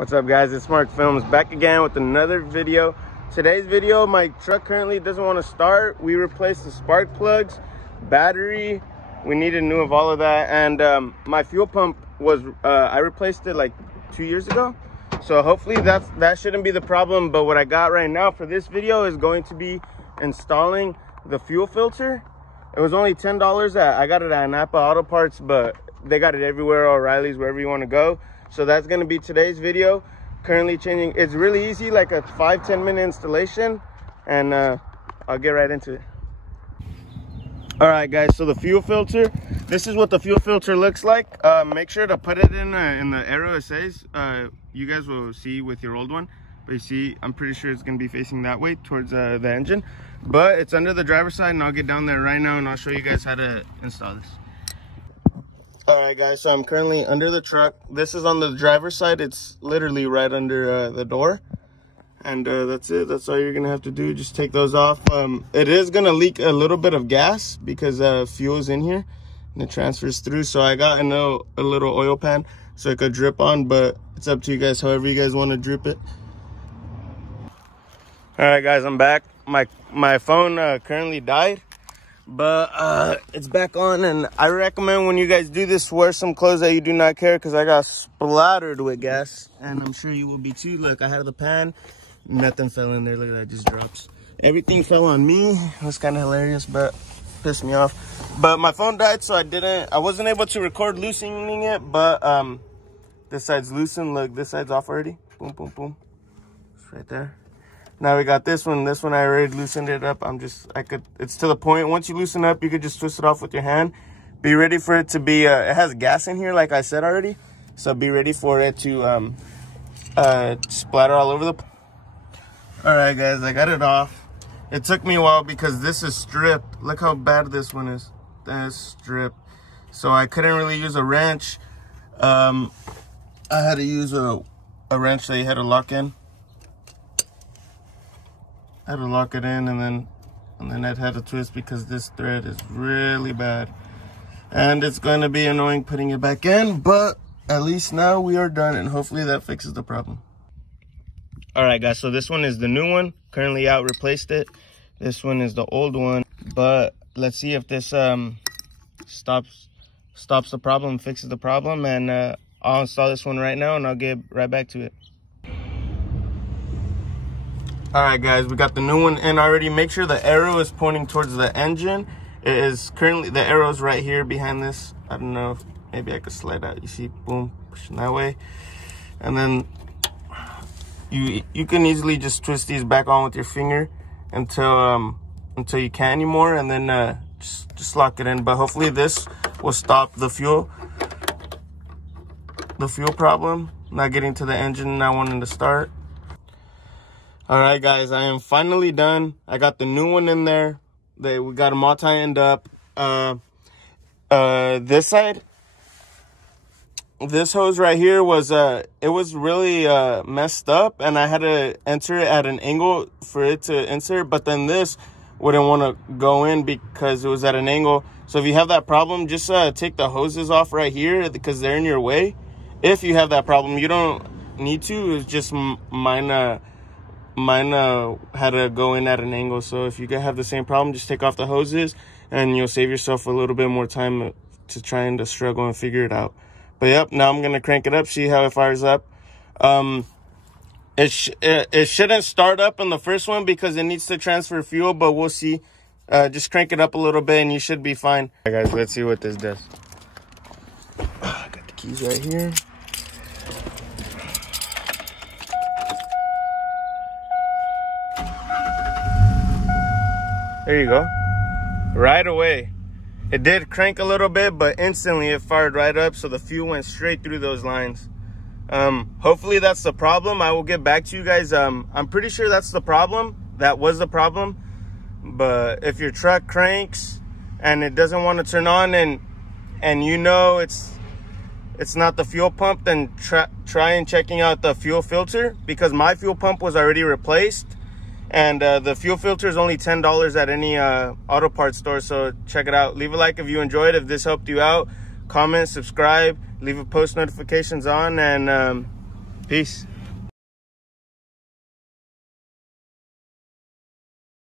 What's up, guys? It's Mark Films back again with another video. Today's video, my truck currently doesn't want to start. We replaced the spark plugs, battery, we needed new of all of that, and my fuel pump was I replaced it like 2 years ago, so hopefully that shouldn't be the problem. But what I got right now for this video is going to be installing the fuel filter. It was only $10. I got it at Napa Auto Parts, but they got it everywhere, O'Reilly's, wherever you want to go. So that's going to be today's video. Currently changing. It's really easy, like a 5-10 minute installation, and I'll get right into it. All right, guys, so the fuel filter, this is what the fuel filter looks like. Make sure to put it in the arrow it says. You guys will see with your old one, but you see, I'm pretty sure it's going to be facing that way towards the engine, but it's under the driver's side, and I'll get down there right now and I'll show you guys how to install this. All right, guys, so I'm currently under the truck. This is on the driver's side. It's literally right under the door, and that's it. That's all you're gonna have to do. Just take those off. It is gonna leak a little bit of gas because fuel is in here and it transfers through. So I got a little oil pan so it could drip on, but it's up to you guys, however you guys want to drip it. All right, guys, I'm back. My phone currently died, but it's back on, and I recommend when you guys do this, wear some clothes that you do not care, because I got splattered with gas, and I'm sure you will be too. Look, I had the pan, nothing fell in there. Look at that, just drops. Everything fell on me. It was kind of hilarious, but pissed me off. But my phone died, so I wasn't able to record loosening it, but this side's loosened. Look, this side's off already. Boom, boom, boom. It's right there. Now we got this one. This one I already loosened it up. It's to the point. Once you loosen up, you could just twist it off with your hand. Be ready for it to be, it has gas in here, like I said already. So be ready for it to splatter all over the place. All right, guys, I got it off. It took me a while because this is stripped. Look how bad this one is. That's stripped. So I couldn't really use a wrench. I had to use a wrench that you had to lock in. I had to lock it in, and then I had to twist because this thread is really bad, and it's going to be annoying putting it back in, but at least now we are done, and hopefully that fixes the problem. All right, guys, so this one is the new one, currently out, replaced it. This one is the old one, but let's see if this stops the problem, fixes the problem, and I'll install this one right now, and I'll get right back to it. All right, guys, we got the new one in already. Make sure the arrow is pointing towards the engine. It is currently, the arrow's right here behind this. I don't know if maybe I could slide out. You see, boom, pushing that way. And then you can easily just twist these back on with your finger until you can't anymore, and then just lock it in. But hopefully this will stop the fuel problem, not getting to the engine, not wanting to start. All right, guys, I am finally done. I got the new one in there. We got them all tightened up. This side, this hose right here was it was really messed up, and I had to enter it at an angle for it to insert, but then this wouldn't want to go in because it was at an angle. So if you have that problem, just take the hoses off right here because they're in your way. If you have that problem, you don't need to. It's just mine had to go in at an angle. So if you have the same problem, just take off the hoses, and you'll save yourself a little bit more time to trying to struggle and figure it out. But yep, now I'm gonna crank it up, see how it fires up. It shouldn't start up in the first one because it needs to transfer fuel, but we'll see. Just crank it up a little bit and you should be fine. All right, guys, let's see what this does. I got the keys right here. There you go. Right away. It did crank a little bit, but instantly it fired right up, so the fuel went straight through those lines. Hopefully that's the problem. I will get back to you guys. I'm pretty sure that's the problem. That was the problem. But if your truck cranks and it doesn't want to turn on, and you know it's not the fuel pump, then try and checking out the fuel filter, because my fuel pump was already replaced. And the fuel filter is only $10 at any auto parts store, so check it out. Leave a like if you enjoyed. If this helped you out, comment, subscribe, leave a post notifications on, and Peace.